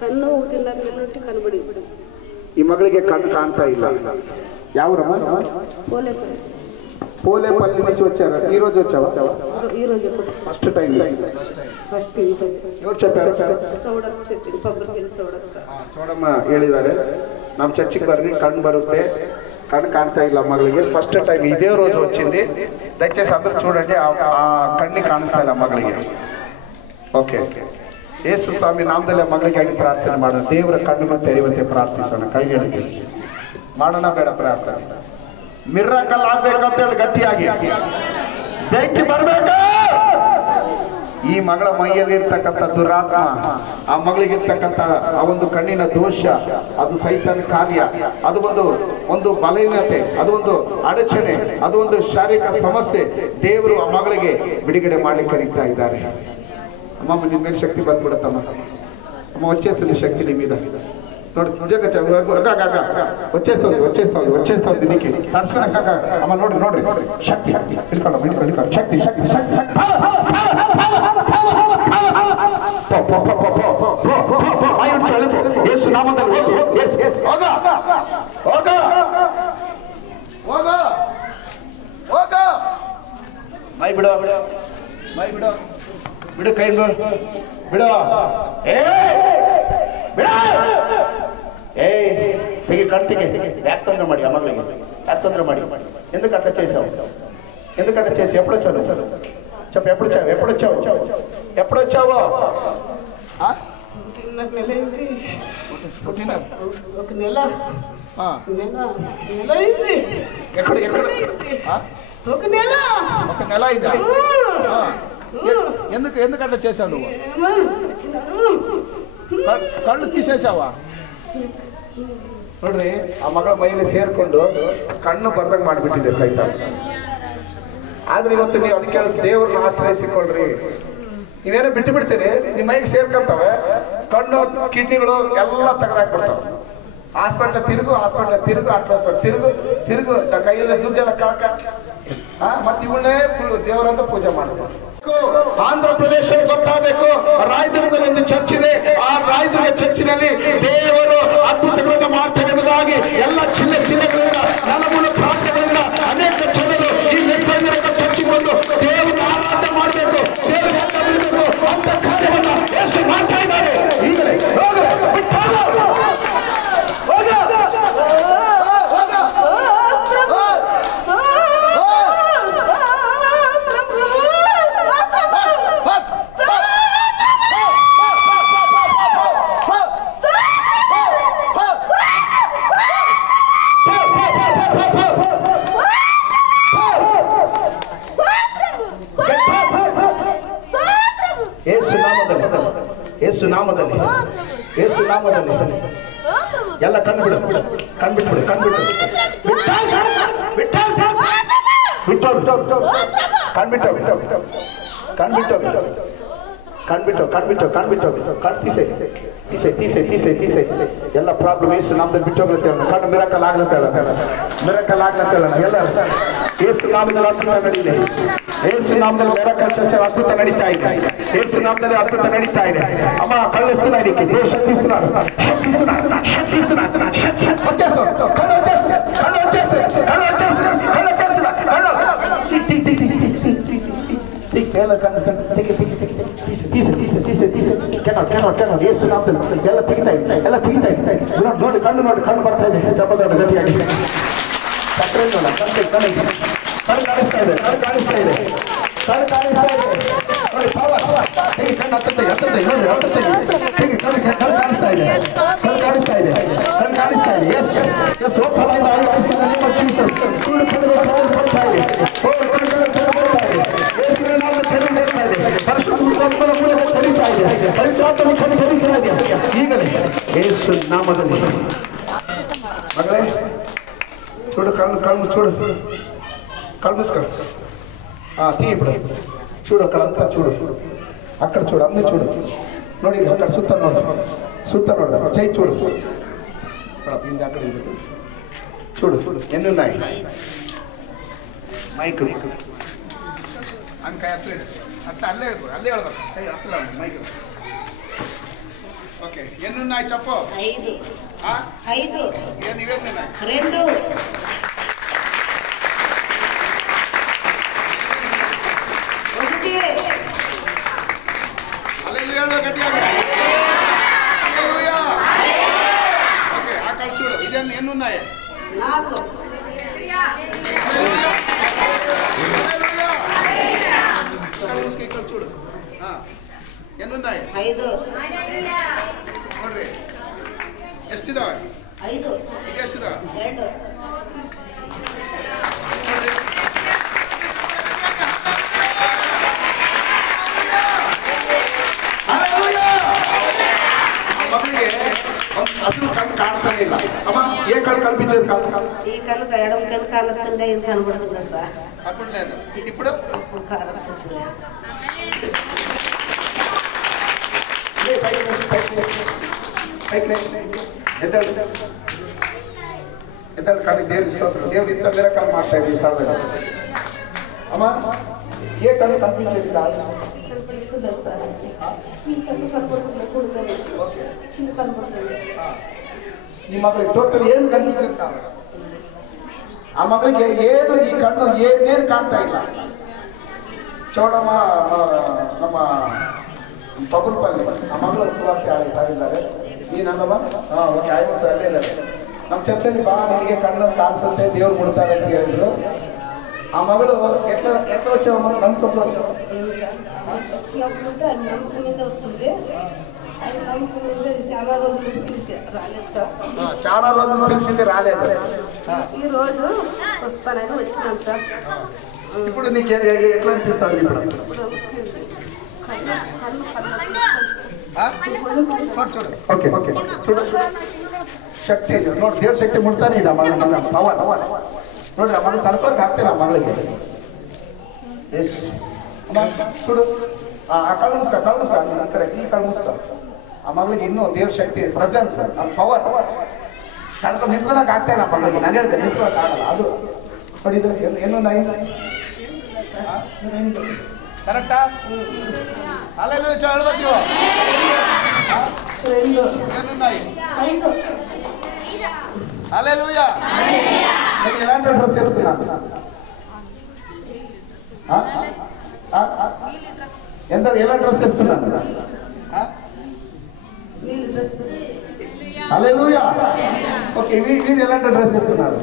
కన్ను కనబడి ఈ మಗಳಿಗೆ కన్ను కాಣ್ತಾ ಇಲ್ಲ. ಯಾವೂರಮ್ಮ? పోలేపల్లి నుంచి వచ్చారు. ఈ రోజు వచ్చావా? First time. ఎవరు చెప్పారు? ಚೌಡಮ್ಮ ಹೇಳಿದ್ದಾರೆ, ನಮ್ಮ ಚರ್ಚಿಗೆ ಬರ್ರಿ, ಕಣ್ಣು ಬರುತ್ತೆ, కన్ను కాಣ್ತಾ ಇಲ್ಲ మಗಳಿಗೆ. ఫస్ట్ టైం ఇదే రోజు వచ్చింది. దయచేసి అందరూ చూడండి, ఆ కಣ್ಣి కాಣಿಸ್ತಾ ಇಲ್ಲ ಮಗಳಿಗೆ. ಓಕೆ, ಯೇಸು ಸ್ವಾಮಿ ನಾಮದಲ್ಲಿ ಮಗಳಿಗಾಗಿ ಪ್ರಾರ್ಥನೆ ಮಾಡೋಣ. ದೇವರ ಕಣ್ಣನ್ನು ತೆರೆಯುವಂತೆ ಪ್ರಾರ್ಥಿಸೋಣ. ಕೈಗಳಿಗೆ ಮಾಡೋಣ ಬೇಡ ಪ್ರಾರ್ಥನೆ? ಮಿರಾಕಲ್ ಆಗ್ಬೇಕಂತ ಹೇಳಿ ಗಟ್ಟಿಯಾಗಿ ಬೆಂಕಿ ಬರ್ಬೇಕು. ಈ ಮಗಳ ಮೈಯಲ್ಲಿ ಇರ್ತಕ್ಕಂಥ ದುರಾತ್ಮ, ಆ ಮಗಳಿಗಿರ್ತಕ್ಕಂಥ ಆ ಒಂದು ಕಣ್ಣಿನ ದೋಷ, ಅದು ಸೈತಾನ ಕಾರ್ಯ, ಅದು ಒಂದು ಬಲಹೀನತೆ, ಅದು ಒಂದು ಅಡಚಣೆ, ಅದು ಒಂದು ಶಾರೀರಿಕ ಸಮಸ್ಯೆ. ದೇವರು ಆ ಮಗಳಿಗೆ ಬಿಡುಗಡೆ ಮಾಡ್ಲಿಕ್ಕೆ ಕರೀತಾ ಇದ್ದಾರೆ. అమ్మ నీ మీద శక్తి బంద్బడతామా? అమ్మ వచ్చేస్తుంది శక్తి నీ మీద. ನೋಡಿ నిజంగా వచ్చేస్తుంది వచ్చేస్తుంది వచ్చేస్తుంది నీకు తరచుగా అమ్మ నోడ్రి నోడ్రి శక్తి శక్తి శక్తి శక్తి యేసు నామದಲ್ಲಿ ಹೋಗ ಹೋಗ ಹೋಗ ಹೋಗ ಮೈ ಬಿಡು ಮೈ ಬಿಡು ಬಿಡು ಕೈ ಬಿಡು ಬಿಡು తెగి కంటికి యాక్ తొందర ಮಾಡಿ ఆ మಗಳಿಗೆ యాక్ తొందర ಮಾಡಿ. ఎందుకు అట్లా చేసావు? ఎందుకు అట్లా చేసి? ఎప్పుడు వచ్చావు? చెప్పు, ఎప్పుడు వచ్చావు? ఎప్పుడు వచ్చావు? ఎప్పుడు వచ్చావు? ఎక్కడ ఎక్కడ? ఒక నెల అయిందా? ఎందుకు ఎందుకు అట్లా చేసావు నువ్వు? ಕಣ್ಣು ತೀಸೇಸಾವ ನೋಡ್ರಿ, ಆ ಮಗಳ ಮೈಯಲ್ಲಿ ಸೇರ್ಕೊಂಡು ಕಣ್ಣು ಬರ್ದಂಗೆ ಮಾಡಿಬಿಟ್ಟಿದೆ ಸೈತಾನ. ಆದ್ರೆ ಇವತ್ತು ನೀವು ಅದಕ್ಕೆ ದೇವ್ರನ್ನ ಆಶ್ರಯಿಸಿಕೊಳ್ಳ್ರಿ. ನೀವೇನೋ ಬಿಟ್ಟು ಬಿಡ್ತೀರಿ, ನಿಮ್ಮ ಮೈಗೆ ಸೇರ್ಕೊಂತವೆ, ಕಣ್ಣು ಕಿಡ್ನಿಗಳು ಎಲ್ಲ ತೆಗೆದಾಕ್ಬಿಡ್ತಾವೆ. ಹಾಸ್ಪಿಟ್ಲ್ ತಿರುಗು ಹಾಸ್ಪಿಟ್ಲ್ ತಿರುಗು ಕೈಯಲ್ಲಿ ದುಡ್ಡೆಲ್ಲ ಕಾಕ ಮತ್ತೆ ಇವನ್ನೇ ದೇವರಂತ ಪೂಜೆ ಮಾಡಬೇಕು. ಆಂಧ್ರ ಪ್ರದೇಶ ಗೊತ್ತಾಗಬೇಕು. ರಾಯದುರ್ಗದಲ್ಲಿ ಒಂದು ಚರ್ಚ್ ಇದೆ. ಆ ರಾಯದುರ್ಗ ಚರ್ಚಿನಲ್ಲಿ ದೇವರು ಅದ್ಭುತಗಳನ್ನು ಮಾಡ್ತಾರೆ ಎಂಬುದಾಗಿ ಎಲ್ಲ ಚಿಲ್ಲೆಗಳಿಂದ ನಲಮೂಲ ಪ್ರಾಂತ್ಯಗಳಿಂದ ಅನೇಕ ಜನರು ಈ ಮೆಸ್ಸೇಜ್ ಚರ್ಚಿಗೆ ಬಂದು ದೇವರನ್ನು ಆರಾಧನೆ ಮಾಡಬೇಕು, ದೇವರನ್ನ ಬಿಡಬೇಕು ಅಂತ ಕಾರ್ಯವನ್ನು ಯೇಸು ಮಾಡ್ತಾ ಇದ್ದಾರೆ. ಈಗಲೇ ಯೇಸು ನಾಮದಲ್ಲಿ ಎಲ್ಲ ಕಣ್ಬಿಟ್ಟು తీసే ಎಲ್ಲ ಪ್ರಾಬ್ಲಮ್ ಯೇಸು ನಾಮದಲ್ಲಿ ಬಿಟ್ಟೋಗ್ಲತ್ತೆ. ಕಣ್ಣು ಮಿರಾಕಲ್ ಆಗ್ಲತ್ತೆ ಎಲ್ಲ ಯೇಸು ನಾಮದಲ್ಲಿ ಅದ್ಭುತ ನಡೀಲಿ. ಯೇಸು ನಾಮದಲ್ಲಿ ಮಿರಾಕಲ್ ಚರ್ಚೆ ಅದ್ಭುತ ನಡೀತಾ ಇದೆ. ಯೇಸು ನಾಮದಲ್ಲಿ ಅದ್ಭುತ ನಡೀತಾ ಇದೆ. ಅಮ್ಮ ಕಳಿಸ್ತಾನೆ ಇದಕ್ಕೆ ದೇವ ಶಕ್ತಿస్తున్నాడు. ಯೇಸು ನಾಮದಲ್ಲಿ ಎಲ್ಲ ತೆಗಿತಾ ಇದೆ. ನೋಡಿ ಕಣ್ಣು ಬರ್ತಾ ಇದೆ. ಚಪ್ಪದ ಗಟ್ಟಿಯಾಗಿ ಸಕ್ಕರೆ ಕಣ್ಣು ಕಾಣಿಸ್ತಾ ಇದೆ. ನೋಡಿ ಪವರ್ ತೆಗಿ, ಕಣ್ಣು ಹತ್ತದೆ ತೆಗಿ, ಕಣ್ಣು ಕಾಣಿಸ್ತಾ ಇದೆ. ಎಸ್ ಓಪನ್ ಸುಳ್ಳು ಬರ್ತಾ ಇದೆ. ಈಗಲೇ ಯೇಸು ನಾಮದಲ್ಲಿ ಮಗಳೇ చూడు, కళ్ళు చూడు, కళ్ళు మూసుకో. తీయప్పుడు చూడు, అక్కడంతా చూడు, అక్కడ చూడు, అన్నీ చూడు. ನೋಡಿ అక్కడ ಸುತ್ತ ನೋಡು చెయ్యి చూడు, అక్కడ చూడు ఎన్ని ఉన్నాయి. మైక్ అని కై అట్లే అట్లా అల్లే ಹೇಳ್ಬೇಕು. ಕೈ ಅತ್ತಲ್ಲ ಮೈಕ್ ఓకే ఎన్ని ఉన్నాయి చెప్పు 5 5 ఇవన్నీ ఉన్నాయి 2 హల్లెలూయా గట్టిగా హల్లెలూయా ఓకే ఆ కళ్ళు చూడు ఇదన్నీ ఎన్ని ఉన్నాయి 4 హల్లెలూయా హల్లెలూయా ఇక్కడ చూడు ఎన్ని ఉన్నాయి 5 ನೋಡ್ರಿ ಎಷ್ಟಿದಾವೆ 5 ಈಗ ಎಷ್ಟಿದಾವೆ 2 ಮಕ್ಕಳಿಗೆ ಹಸಿರು ಕಣ್ಣು ಕಾಣಿಸ್ತಾನೆ ಇಲ್ಲ ಅಮ್ಮ ಏನ್ ಕళ్ళు కనిపించేది కాదు ఈ కళ్ళు ఎడమ కళ్ళు కనబడుతుండే ఇది కనబడుతుందా సార్ కనపడలేదు ఇప్పుడు ಎದ್ದಾಳು కానీ దేవుని స్తోత్రం దేవుడు ఇంత మిరకల్ ಮಾಡ್ತಾ ಇದೆ ಈ ಸಾಧನೆ అమ్మ ఏ కళ్ళు కనిపించేది కాదు కనబడుతుందా సార్ ఈ కళ్ళు కనబడుతుందా కూడదు ఓకే ఇది కనబడుతుంది ಈ ಮಗಳಿಗೆ ಟೋಟಲ್ ಏನು ಕನ್ಫ್ಯೂಷನ್ ಕಾಲ ಆ ಮಗಳಿಗೆ ಏನು ಈ ಕಣ್ಣು ಏನೇನು ಕಾಣ್ತಾ ಇಲ್ಲ ಚೌಡಮ್ಮ ನಮ್ಮ ಪಗುಲ್ಪಲ್ಲಿ ಆ ಮಗಳು ಸುವಾರ್ತೆ ಸಾರಿದ್ದಾರೆ ನೀನಲ್ಲಮ್ಮ ಹಾಂ ಓಕೆ ಆಯ್ತು ಸರ್ ಅಲ್ಲೇ ಇದ್ದಾರೆ ನಮ್ಮ ಚರ್ಚಲ್ಲಿ ಬಾ ನಿನಗೆ ಕಣ್ಣು ಕಾಣಿಸುತ್ತೆ ದೇವ್ರು ಮುಡ್ತಾರೆ ಅಂತ ಹೇಳಿದ್ರು ಆ ಮಗಳು ಎಟ್ಲ వచ్చావు ನಮ್ಕೊಂಡು వచ్చావు చాలా రోజులు పిలిచింది రాలేదు ఈ రోజు వస్తానని వచ్చినాను సార్ ఇప్పుడు నీకు ఎట్లా అనిపిస్తుంది ఇప్పుడు ఓకే ఓకే చూడు ಶಕ್ತಿ ನೋಡಿ ದೇವ್ರ ಶಕ್ತಿ ಮುಟ್ತಾನೆ ಇದೆ ಮಗಳ ಪವರ್ ನೋಡ್ರಿ ಆ ಮಗಳು ತಡ್ಕೊಳಕ್ಕೆ ಆಗ್ತಿಲ್ಲ ಆ ಮಗಳಿಗೆ ಎಸ್ చూడు ఆ కళ్ళు మూసుకో ఇక్కడ ఈ కళ్ళు మూసుకో ಆ ಮಗಳಿಗೆ ಇನ್ನೂ ದೇವ್ರ ಶಕ್ತಿ ಪ್ರೆಸೆನ್ಸ್ ಆ ಪವರ್ ತಡ್ಕೊಂಡು ನಿಂತ್ಕೊಳಕ್ಕೆ ಆಗ್ತಾ ಇಲ್ಲ ಮಗಳಿಗೆ ನಾನು ಹೇಳಿದೆ ನಿಂತ್ಕೊಳಕ್ಕೆ ಆಗಲ್ಲ ಅದು ನೋಡಿ ಇದು ಏನು ನೈ ಕರೆಕ್ಟಾ ಅಲ್ಲೆಲ್ಲ ಹೇಳ್ಬೇಕು ನೀವು ಏನು ನೈ హల్లెలూయా నేను ఎలాంటి డ్రెస్ వేసుకున్నాను ఎంత ఎలా డ్రెస్ వేసుకున్నాను హల్లెలూయా ఓకే మీరు ఎలాంటి డ్రెస్ వేసుకున్నారు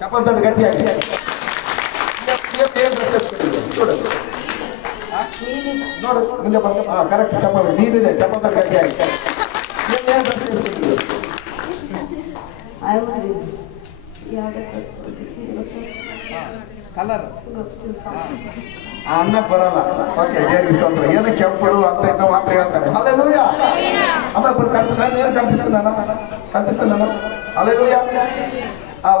చెప్పండి గట్టిగా ఏం డ్రెస్ వేసుకున్నారు చూడండి ನೋಡು ಮುಂದೆ ಕರೆಕ್ಟ್ చెప్పండి ನೀರಿದೆ చెప్పండి గట్టిగా ಕಲರ್ ಅನ್ನ ಬರಲ್ಲ ಓಕೆ ದೇವರಿಗೆ ಸ್ತೋತ್ರ ಏನು ಕೆಂಪುಡು ಅಂತ ಇಂತ ಮಾತ್ರ ಹೇಳ್ತಾರೆ ಹಲ್ಲೆಲೂಯಾ ಅಮ್ಮ ఇప్పుడు ನಾನು ಏನು ಕಲ್ಪಿస్తున్నాನು ಹಲ್ಲೆಲೂಯಾ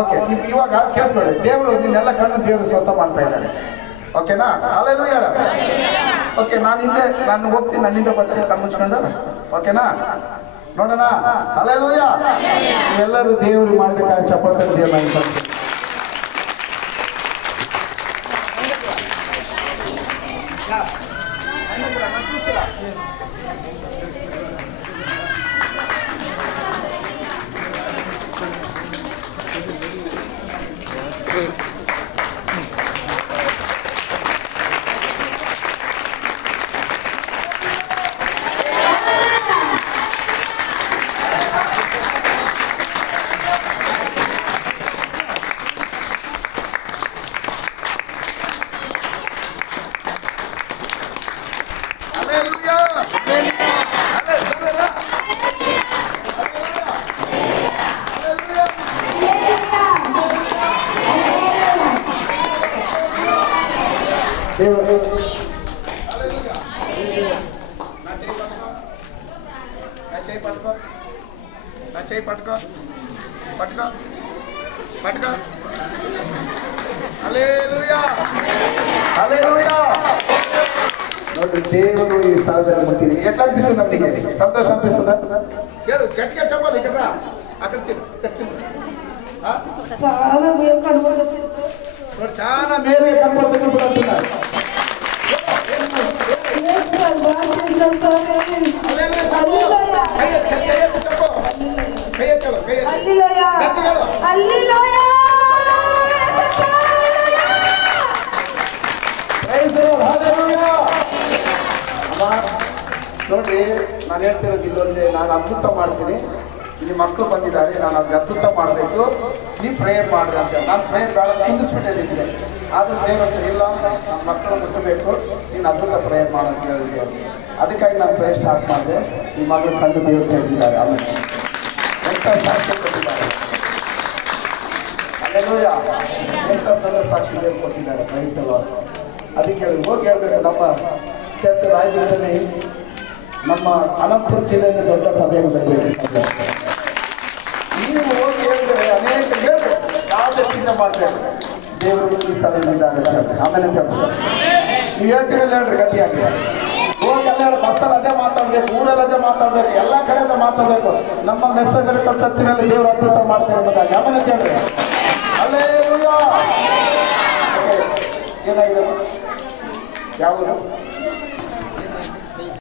ಓಕೆ ಇವಾಗ ಕೇಳಿಸ್ಕೊಳ್ಳಿ ದೇವರು ನಿನ್ನೆಲ್ಲ ಕಣ್ಣು ದೇವರು ಸ್ವತಃ ಮಾಡ್ತಾ ಇದ್ದಾರೆ ಓಕೆನಾ ಹಲ್ಲೆಲೂಯಾ ಓಕೆ ನಾನು ಹೋಗ್ತೀನಿ ನನ್ನಿಂದ ಬರ್ತೀನಿ ಕಣ್ಣು ಮುಚ್ಕೊಂಡು ಓಕೆನಾ ನೋಡೋಣ ಹಲ್ಲೆಲೂಯಾ ಎಲ್ಲರೂ ದೇವರು ಮಾಡಿದ ಕಾರ್ಯ ಚಪ್ಪಾಳೆ ದೇವರು పట్టుకో హల్లెలూయా హల్లెలూయా ನೋಡಿ ದೇವರು ಈ ಸ್ಥಳದಲ್ಲಿ ಮುಟ್ಟಿದೆ ಎట్లా అనిపిస్తుంది ನಮಗೆ ಸಂತೋಷ ಅನಿಪಿస్తుందా ಹೇಳು ಗಟ್ಟಿగా చెప్పాలి ఇక్కడ అక్కడ చాలా మేలు కనబడుతుంది చాలా మేలు కనబడుతుంది అంటున్నారు ನೋಡ್ರಿ, ನಾನು ಹೇಳ್ತಿರೋದು ಇಲ್ಲೊಂದೇ, ನಾನು ಅದ್ಭುತ ಮಾಡ್ತೀನಿ. ಇಲ್ಲಿ ಮಕ್ಕಳು ಬಂದಿದ್ದಾರೆ, ನಾನು ಅದು ಅದ್ಭುತ ಮಾಡಬೇಕು, ನೀವು ಪ್ರೇಯರ್ ಮಾಡಿದೆ ಅಂತ. ನಾನು ಪ್ರೇಯರ್ ಬೇಡ ಕುಂದಿಸ್ಬಿಟ್ಟಿದ್ದೆ, ಆದ್ರೆ ದೇವ್ರ ಹತ್ರ ಇಲ್ಲ, ನಮ್ಮ ಮಕ್ಕಳು ಮುಟ್ಟಬೇಕು, ನೀನು ಅದ್ಭುತ ಪ್ರೇಯರ್ ಮಾಡೋಂತ ಹೇಳಿದ್ದೆ. ಅದಕ್ಕಾಗಿ ನಾನು ಪ್ರೇಯರ್ ಸ್ಟಾರ್ಟ್ ಮಾಡಿದೆ. ಈ ಮಗಳು ಕಂಡು ದೇವರು ತೆಗೆದಿದ್ದಾರೆ. ಆಮೇಲೆ ಎಂಥ ಸಾಕ್ಷಿ ಕೊಟ್ಟಿದ್ದಾರೆ, ಅಲ್ಲೆಲ್ಲೂಯ್ಯ, ಎಂಥ ದೊಡ್ಡ ಸಾಕ್ಷಿ ದೇವರು ಕೊಟ್ಟಿದ್ದಾರೆ. ಪ್ರೈಸಲ್ಲ. ಅದಕ್ಕೆ ಹೋಗಿ ಹೇಳ್ಬೇಕು, ನಮ್ಮ ಚರ್ಚ್ ರಾಯಚೂರಿನಲ್ಲಿ ನಮ್ಮ ಅನಂತಪುರ ಜಿಲ್ಲೆಯಲ್ಲಿ ದೊಡ್ಡ ಸಭೆಯನ್ನು ಬರಬೇಕು. ನೀವು ಹೋಗಿ ಹೇಳಿದ್ರೆ ಅನೇಕ ಹೇಳ್ಬೇಕು, ಯಾವುದೇ ಚಿಂತೆ ಮಾಡಬೇಕು, ದೇವರು ಈ ಸ್ಥಳದಲ್ಲಿದ್ದಾರೆ. ಆಮೇಲೆ ನೀವು ಹೇಳ್ತೀರಲ್ಲ ಹೇಳ್ರಿ ಗಟ್ಟಿಯಾಗಿ. ಹೋಗಿ ಅಲ್ಲ ಬಸ್ಸಲ್ಲಿ ಅದೇ ಮಾತಾಡ್ಬೇಕು, ಊರಲ್ಲಿ ಅದೇ ಮಾತಾಡ್ಬೇಕು, ಎಲ್ಲ ಕಡೆ ಅದೇ ಮಾತಾಡ್ಬೇಕು. ನಮ್ಮ ಮೆಸ್ಸಲ್ಲಿ ಚರ್ಚಿನಲ್ಲಿ ದೇವರು ಅದ್ಭುತ ಮಾಡ್ತಾರೆ ಎಂಬುದಾಗಿ ಆಮೇಲೆ ಹೇಳ್ರಿ. ಅಲ್ಲೇ ಏನಾಗಿದೆ ಯಾವುದು